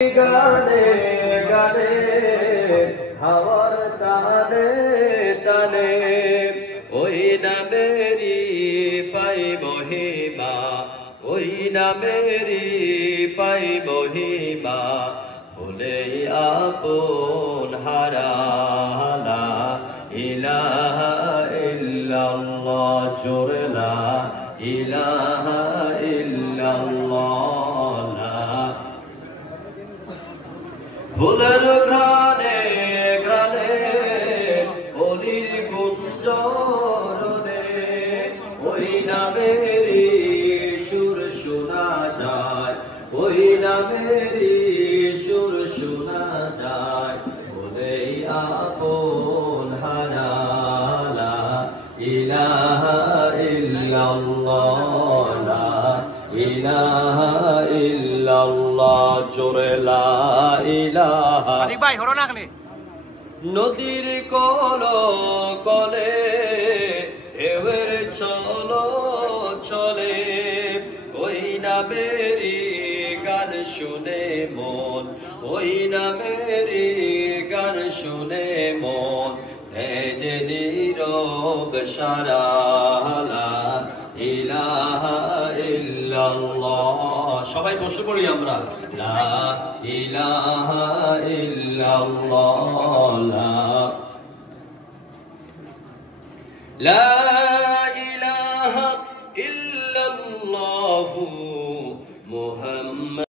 গানে গানে হাওয়ার তানে তানে ওই নামেরি পাই মহিমা, ওই নামেরি পাই মহিমা, বলে আপন হারালা ইলাহা ইল্লাল্লাহ, জোরে লা ইলাহা ইল্লাল্লাহ। ফুলের ঘ্রাণে ঘ্রাণে অলির গুঞ্জরণে ওই নামেরি সুর শোনা যায়, ওই নামেরি সুর শোনা যায়, বলেই আপন হারালা ইলাহা ইল্লাল্লাহ, লা ইলাহা ইল্লাল্লাহ, জোরে লা ইলাহা। ভাই হলো না খালি নদীর কল কলে ঢেউয়ের চলো চলে ওই নামেরি গান শুনে মন, ওই নামেরি গান শুনে মন, ধ্যানে নীরব সারালা ইলাহা ইল্লাল্লাহ। সবাই বসে পড়ি আমরা, লা ইলাহা ইল্লাল্লাহ, লা